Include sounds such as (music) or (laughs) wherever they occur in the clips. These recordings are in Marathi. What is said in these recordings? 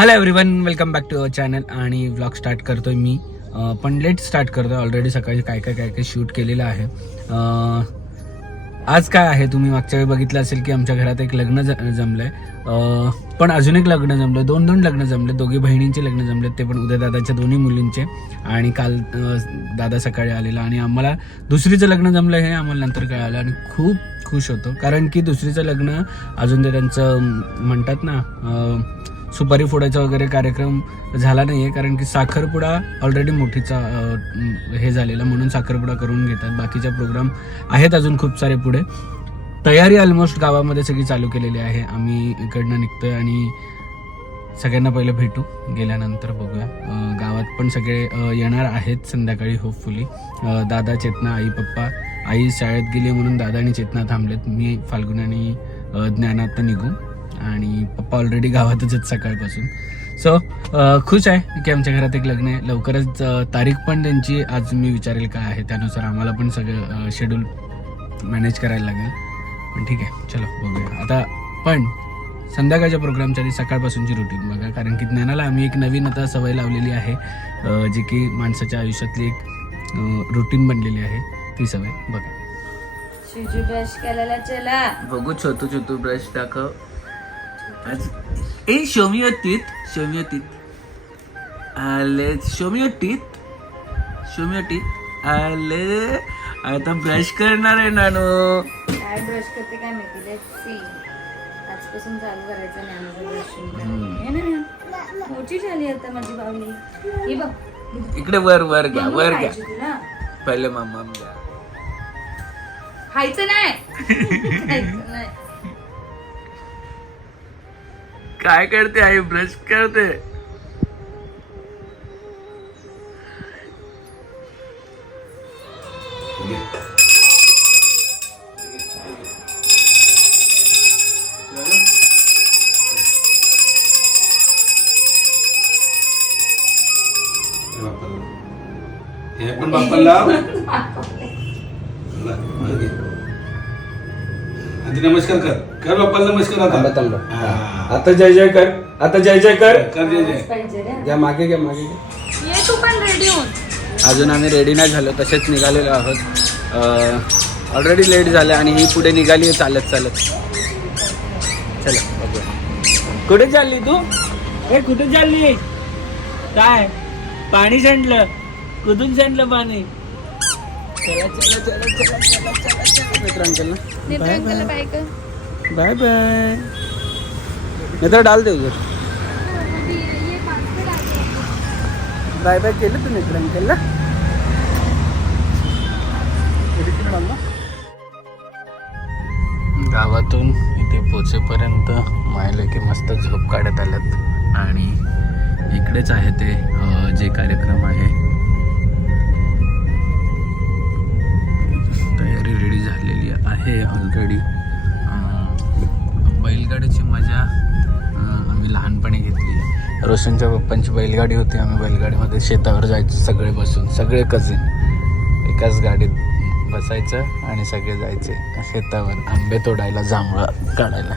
hello everyone welcome back to our channel आणि व्लॉग स्टार्ट करतोय मी. पण लेट स्टार्ट करतोय. ऑलरेडी सकाळी काय काय काय काय शूट केलेलं आहे. आज काय आहे? तुम्ही मागच्या वेळी बघितलं असेल की आमच्या घरात एक लग्न ज- जमलंय. पण अजून एक लग्न जमलं दोन दोन लग्न जमले दोघी बहिणींचे लग्न जमले ते पण उद्या दादाच्या दोन्ही मुलींचे. आणि काल दादा सकाळी आलेला. आणि आम्हाला दुसरीचं लग्न जमलं हे आम्हाला नंतर कळालं. आणि खूप खुश होतो. कारण की दुसरीचं लग्न अजून ते त्यांचं म्हणतात ना सुपारी फोडायचा वगैरे कार्यक्रम झाला नाही आहे कारण की साखरपुडा ऑलरेडी मोठीचा हे झालेला म्हणून साखरपुडा करून घेतात. बाकीच्या प्रोग्राम आहेत अजून खूप सारे पुढे. तयारी ऑलमोस्ट गावामध्ये सगळी चालू केलेली आहे. आम्ही इकडनं निघतोय आणि सगळ्यांना पहिलं भेटू. गेल्यानंतर बघूया. गावात पण सगळे येणार आहेत संध्याकाळी होपफुली दादा चेतना आई पप्पा. आई शाळेत गेली म्हणून दादा आणि चेतना थांबलेत. मी फाल्गुन आणि ज्ञानात निघू. आणि पप्पा ऑलरेडी गावातच आहेत सकाळपासून. सो खुश आहे की आमच्या घरात एक लग्न आहे. लवकरच तारीख पण त्यांची आज मी विचारेल काय आहे. त्यानुसार आम्हाला पण सगळं शेड्यूल मॅनेज करायला लागेल. पण ठीक आहे चलो बघूया. आता पण संध्याकाळच्या प्रोग्रामच्या आधी सकाळपासूनची रुटीन बघा. कारण की ज्ञानाला आम्ही एक नवीन आता सवय लावलेली आहे. जी की माणसाच्या आयुष्यातली एक रुटीन बनलेली आहे. ती सवय बघा. शिजू ब्रश करायला चला. बघू छोटू छोटू ब्रश दाखव. आज ए शोमी टीथ शोमी टीथ आले शोमी टीथ शोमी टीथ आले आता ब्रश करणार आहे नानू. काय ब्रश करते काय माहिती? लेट्स सी आजपासून चालू करायचं ज्ञानाचं ब्रशिंग मोठी झाली आता माझी बावली. ही बघ. इकडे वर वर घ्या वर घ्या. पहिले मम्मा घ्या खायचं नाही. (laughs) काय करते आई? ब्रश करते. आता जय जय कर आता जय जय कर. कर जय जय. घ्या मागे घ्या मागे घ्या. ये तू पण रेडी होऊन. अजून आम्ही रेडी नाही झालो तसेच निघालेलो आहोत. ऑलरेडी लेट झालं आणि ही पुढे निघाली आहे चालत चालत. चला बघूया. कुठे चालली तू? ए कुठे चालली? काय? पाणी सांडलं. कुठून सांडलं पाणी? चला चला चला चला चला चला चला मित्रांकडनं नेत्रांकला बाय कर बाय बाय. नाही तर डाल दे उधर। बाय बाय केलं तू मित्रांकडला गावातून इथे पोचेपर्यंत मायला की मस्त झोप काढत आल्यात. आणि इकडेच आहे ते जे कार्यक्रम आहे. तयारी रेडी झालेली आहे ऑलरेडी बैलगाडीची मजा आम्ही लहानपणी घेतली. रोशनच्या पप्पांची बैलगाडी होती. आम्ही बैलगाडीमध्ये शेतावर जायचो सगळे बसून. सगळे कझिन एकाच गाडीत बसायचं आणि सगळे जायचे शेतावर. आंबे तोडायला जांभळं काढायला.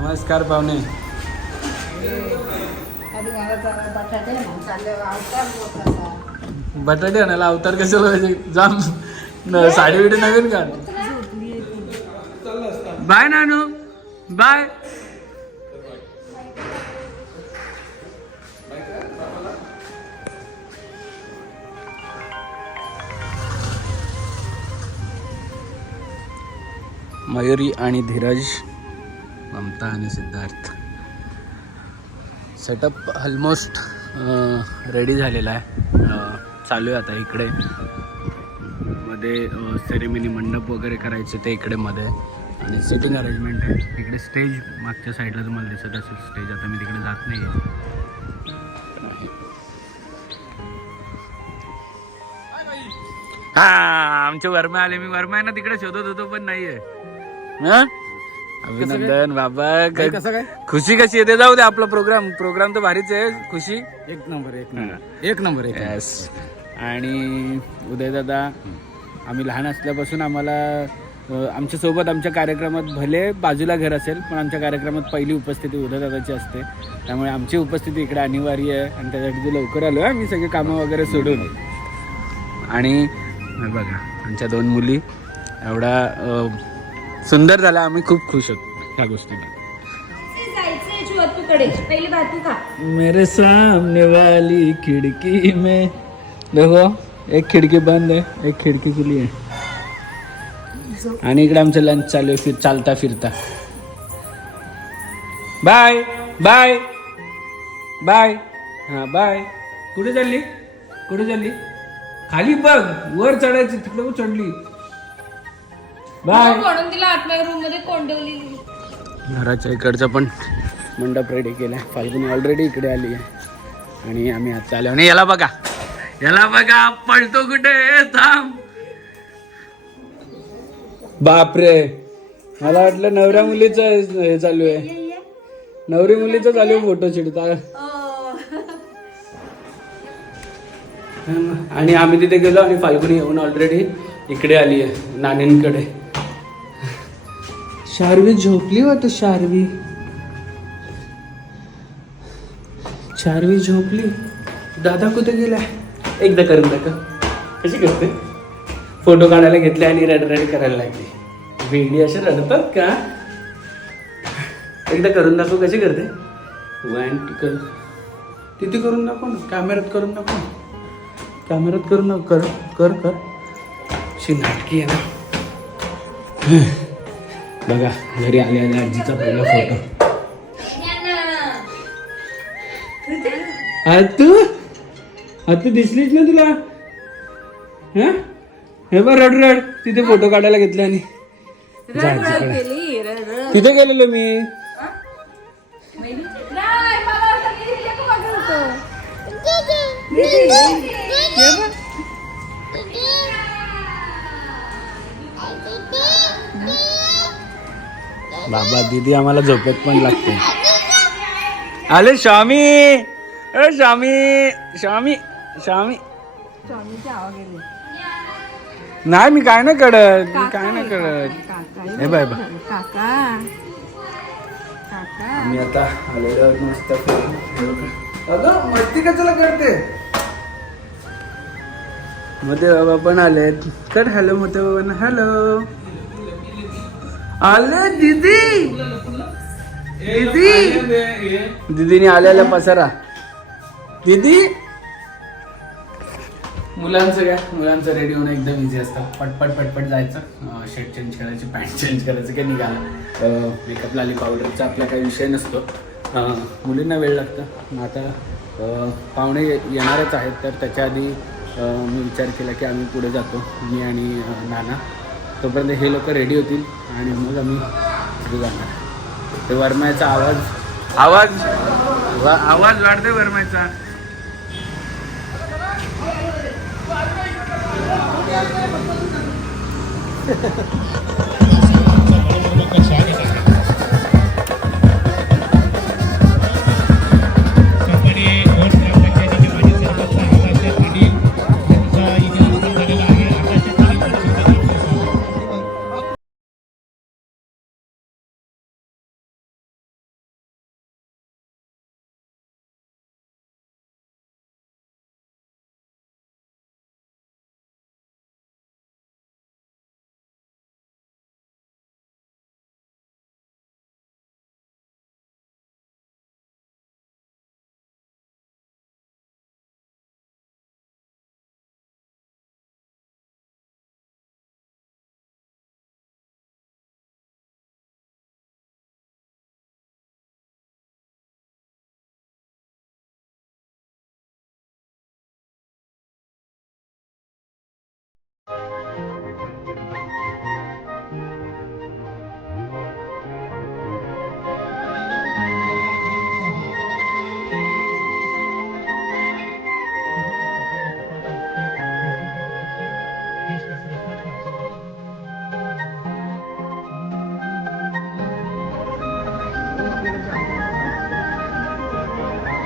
नमस्कार पाहुणे. बटाटे बटाटे आणायला अवतार कशाला पाहिजे? जाम. न- साडी बिडी नवीन का? बाय नानू. बाय. मयुरी आणि धीरज ममता आणि सिद्धार्थ. सेटअप ऑलमोस्ट रेडी झालेला आहे. अं, चालू आहे आता इकडे. मध्ये सेरेमनी मंडप वगैरे करायचे ते इकडे मध्ये. आणि सिटिंग अरेंजमेंट आहे. इकडे स्टेज मागच्या साईडला तुम्हाला दिसत असेल स्टेज आता मी तिकडे जात नाही आहे हा आमचे वर्मा आले. मी वर्मा आहे ना तिकडे शोधत होतो पण नाहीये. हा? अभिनंदन बाबा. काय- कसं काय? खुशी कशी येते जाऊ दे आपला प्रोग्राम प्रोग्राम तर भारीच आहे. खुशी? एक नंबर एक नंबर. एक नंबर एक येस आणि उदय दादा आम्ही लहान असल्यापासून आम्हाला अ, आमच्यासोबत आमच्या कार्यक्रमात भले बाजूला घर असेल पण आमच्या कार्यक्रमात पहिली उपस्थिती उदय दादाची असते. त्यामुळे आमची उपस्थिती इकडे अनिवार्य आहे आणि त्यासाठी ते लवकर आलो आम्ही सगळे कामं वगैरे सोडून. आणि बघा आमच्या दोन मुली एवढा सुंदर झाला आम्ही खूप खुश होतो ह्या गोष्टीला. मेरे सामने वाली खिड़की में देखो एक खिड़की बंद है एक खिड़की खुली है। आणि इकडे आमचं लंच चालू आहे फिर चालता फिरता. बाय बाय बाय हा बाय कुठे चालली? कुठे चालली? खाली बघ वर चढायची तिकडे चढली बाय म्हणून तिला आतमध्ये रूममध्ये कोंडवली. घराच्या इकडचा पण मंडप रेडी केलाय फाल्गुनी ऑलरेडी इकडे आली आहे. आणि आम्ही आज चालू आणि याला बघा. याला बघा पळतो कुठे? थांब. बापरे. मला वाटलं नवऱ्या मुलीचं हे चालू आहे. नवरी मुलीचं चालू आहे फोटो चिडता आणि आम्ही तिथे गेलो आणि फाल्गुनी येऊन ऑलरेडी इकडे आली आहे नानींकडे. शार्वी झोपली वाटत शार्वी? शार्वी झोपली? दादा कुठे गेला एकदा करून दाखव. कशी करते फोटो काढायला घेतले आणि रड रड करायला लागली. वेगळी असे रडतात का? एकदा करून दाखव कशी करते. वन टू कर. तिथे करून दाखव ना. कॅमेऱ्यात करून दाखव कॅमेऱ्यात करून दाखव. कर कर कर. अशी नाटकी आहे ना. बघा घरी आले आले आजीचा पहिला फोटो तू? तू दिसलीच ना तुला? हा? हे बघ रड रड. तिथे फोटो काढायला घेतले आणि. जा. तिथे गेलेलो मी. बाबा दीदी आम्हाला झोपेत पण लागते. आले स्वामी स्वामी नाही मी काय नाही कळत मी काय नाही कळत हे बाय बा मी आता आलेलो आहोत मस्त अगं मस्ती कशाला करते? मध्ये बाबा पण आलेत. कर हॅलो मोठे बाबा हॅलो आले दीदी. दीदी. दीदीने आलेला पसारा. दीदी. मुलांचं काय मुलांचं रेडी होणं एकदम इझी असतं. पटपट पटपट जायचं. शर्ट चेंज करायची पॅन्ट चेंज करायचं काय निघालं. मेकअप लाली पावडरचा आपला काही विषय नसतो. मुलींना वेळ लागतं. मग आता पाहुणे येणारच आहेत तर त्याच्या आधी मी विचार केला की आम्ही पुढे जातो मी आणि नाना. तोपर्यंत हे लोक रेडी होतील आणि मग आम्ही पुढे जाणार. ते वर्माचा आवाज. आवाज. आवाज वाढते Hahaha.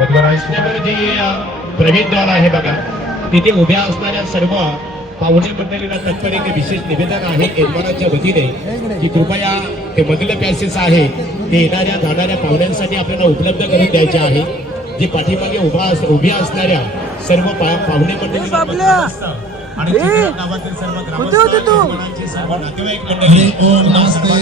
रस्त्यावर जी प्रवेशद्वार आहे बघा. तिथे उभ्या असणाऱ्या सर्व पाहुणे मंडळीला तत्पर एक विशेष निवेदन आहे निर्माणाच्या वतीने की कृपया ते मधलं पॅसेस आहे ते येणाऱ्या जाणाऱ्या पाहुण्यांसाठी आपल्याला उपलब्ध करून द्यायचे आहे. जे पाठीमागे उभा अस- उभ्या असणाऱ्या सर्व पा- पाहुणे असतं. आणि गावातील सर्व ग्रामस्थ, निर्माणाची सर्व नातेवाईक मंडळी. ओम नमस्ते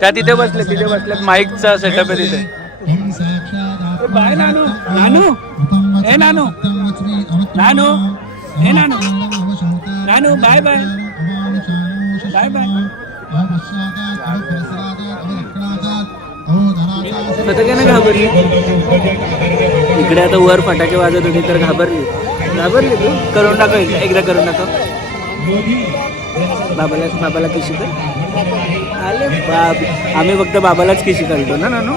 त्या तिथे बसले तिथे बसले. माईकचा सेटअप आहे तिथे. बाय नानू नानू. ए नानू. नानू. ए Nanu. Nanu bye bye. Bye bye. घाबरली. इकडे आता वर फटाके वाजत होते तर घाबरली. घाबरली तू? करून टाका एकदा करून टाका. बाबाला बाबाला किशी आले बाब आम्ही फक्त बाबालाच किशी करतो. ना नानू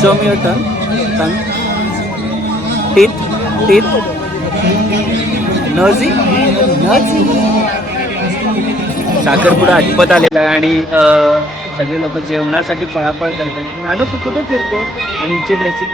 सो मी टन टन टीथ टीथ नजी नजी. साखरपुडा आटपत आलेला आहे आणि सगळे लोक जेवणासाठी पळापळ करतात. नानू तू कुठे फिरतो आणि इथे ड्रेसिंग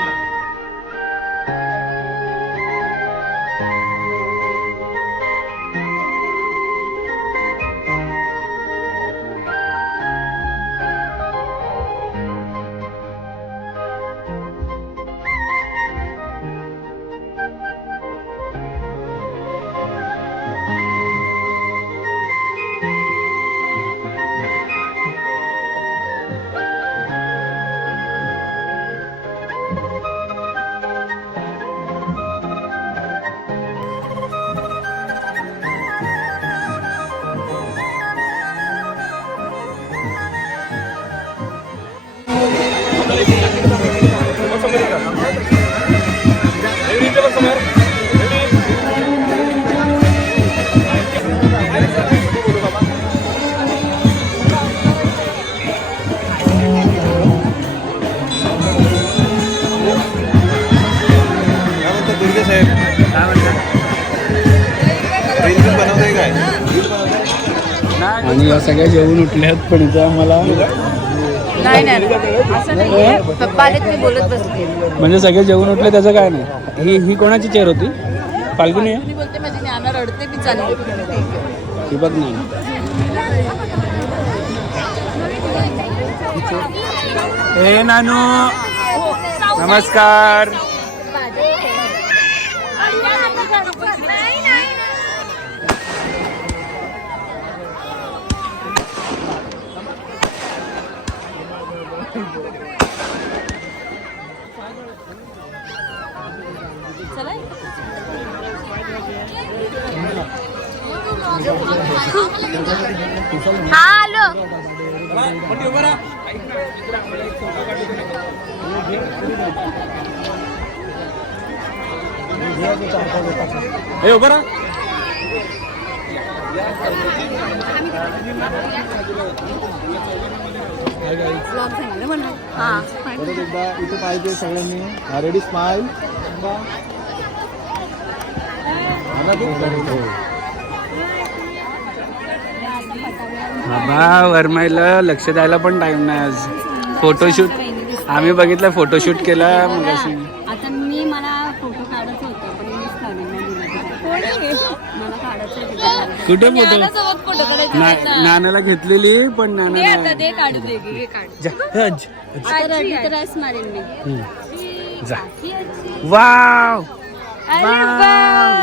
आणि या सगळ्या जेवून उठल्यात पण इथं आम्हाला नाही नाही असं नाही पप्पा आलेत मी बोलत बसते म्हणजे सगळे जेवून उठले त्याचं काय नाही. ही ही कोणाची चेअर होती? फाल्गुनी आहे मी बोलते माझी ज्ञाना रडते मी चालली ही बघ नाही हे नानू नमस्कार. हा हे उभं राहा. हा परत एकदा इथे पाहिजे सगळ्यांनी. रेडी स्माइल बाबा वरमाईला लक्ष द्यायला पण टाइम नाही आज. फोटोशूट आम्ही बघितलं फोटोशूट केला मग अशी आता मी मला फोटो काढायचं होतं पण मीच काढून नाही दिला. मला काढायचं होतं. कुठे फोटो फोटो काढायचा नानाला घेतलेली पण आता दे काढू दे घे काढ जा. हज. आता रडली तर रस मारेन मी. हम्म. जा. वाव. अरे वाव. वा.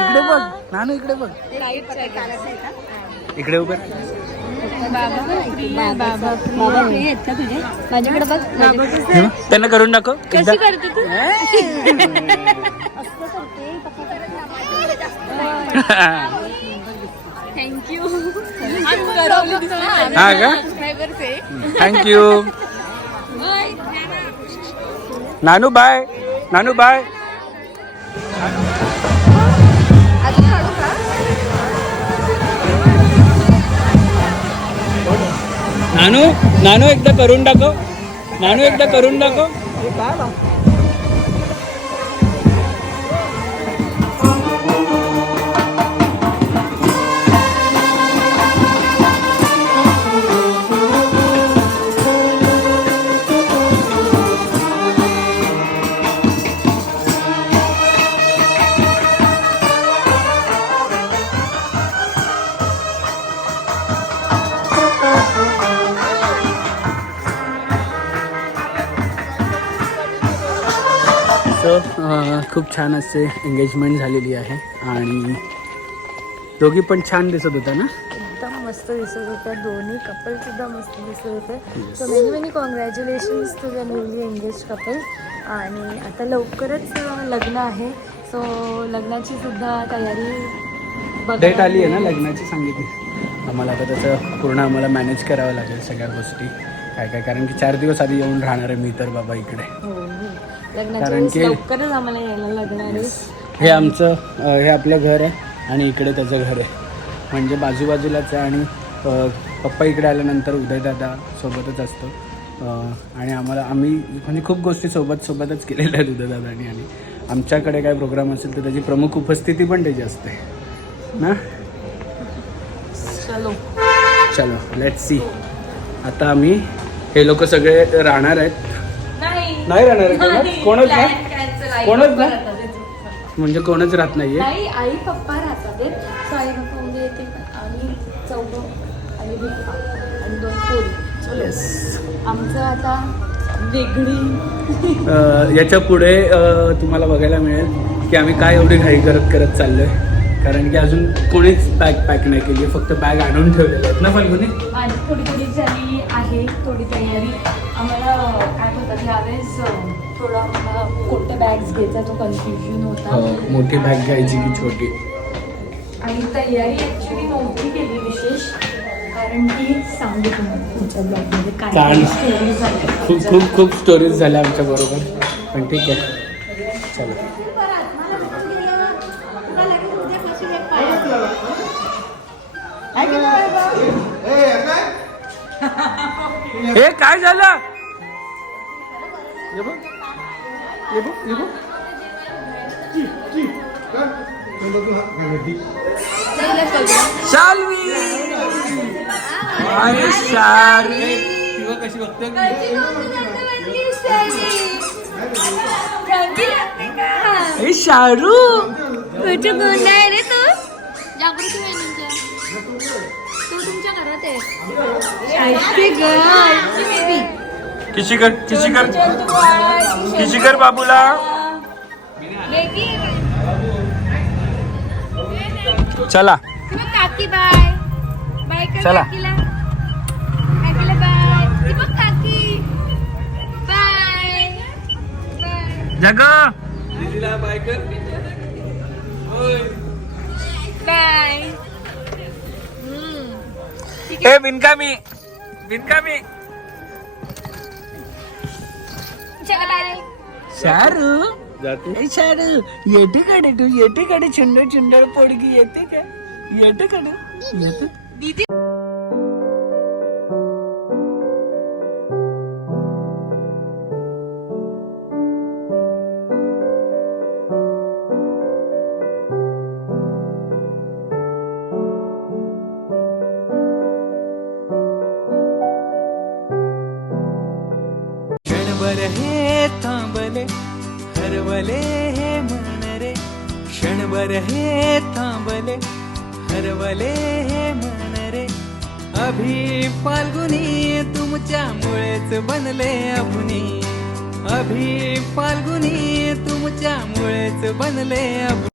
इकडे बघ. नानू इकडे बघ? इकडे उभे राहा. बाबा बाबा बाबा फ्री आहेत का तुझे? माझ्याकडे बघ माझ्याकडे हे बघ, त्यांना करून दाखव. एकदा. कशी करते तू थँक्यू (laughs) (laughs) हा का? Thank you Nanu bye Nanu bye. Nanu Nanu एकदा करून टाको नानू एकदा करून टाकव असे एंगेजमेंट झालेली आहे. आणि दोघी पण छान दिसत होता ना? एकदम मस्त दिसत होत्या. दोन्ही कपल सुद्धा मस्त दिसत होते. So many many congratulations to the newly engage couple आणि आता लवकरच लग्न आहे. सो लग्नाची सुद्धा तयारी डेट आली आहे ना. लग्नाची सांगितली? आम्हाला आता त्याचं पूर्ण आम्हाला मॅनेज करावं लागेल सगळ्या गोष्टी. काय काय? कारण की चार दिवस आधी येऊन राहणार आहे मी तर बाबा इकडे. हो. कारण की- लवकरच आम्हाला यायला लागणार आहे. हे आमचं हे आपलं घर आहे आणि इकडे त्याचं घर आहे. म्हणजे बाजूबाजूलाच आहे आणि पप्पा इकडे आल्यानंतर उदयदादा सोबतच असतो. आणि आम्हाला आम्ही म्हणजे खूप गोष्टी सोबत सोबतच केलेल्या आहेत उदयदादानी आणि आमच्याकडे काय प्रोग्राम असेल तर त्याची प्रमुख उपस्थिती पण त्याची असते. ना? चलो. चलो लेट सी आता आम्ही हे लोक सगळे राहणार आहेत. नाही राहणार कोणच? कोणच ना कोणच. म्हणजे कोणच राहत नाहीये? नाही आई पप्पा राहतात आहेत. सो आई पप्पा उद्या येतील आणि चौघं आणि पप्पा आणि दोन पोरी. येस आमचं आता वेगळी. याच्यापुढे तुम्हाला बघायला मिळेल की आम्ही काय एवढी घाई करत करत चाललोय. कारण की अजून कोणीच बॅग पॅक नाही केली फक्त बॅग आणून ठेवलेल्या आहेत. ना फाल्गुनी? थोडी थोडी झाली आहे थोडी तयारी. आम्हाला काय म्हणतात यावेळेस अं, थोडा आम्हाला कोणत्या बॅग्स घ्यायचा तो कन्फ्युजन होता. हो, मोठी बॅग घ्यायची की छोटी? आणि तयारी ॲक्च्युली नव्हती केली विशेष कारण की सांगू तुम्हाला तुमच्या ब्लॉगमध्ये काय खूप खूप खूप स्टोरीज झाल्या आमच्या बरोबर. पण ठीक आहे. चला. हे काय झालं? हे बघ. हे बघ हे बघ. शाल्वी. अरे शाल्वी. कशी बघते? हे शारू. तुझं गोंड आहे रे किशी कर किशी कर किशी कर बाबूला? बेबी चला। काकी बाय बाय कर चला. काकीला। काकीला बाय ती बघ काकी। बाय बाय जग बाय हे बिनकामी बिनकामी चला बाय शारू ए शारू येते कडे तू येते कडे finally ever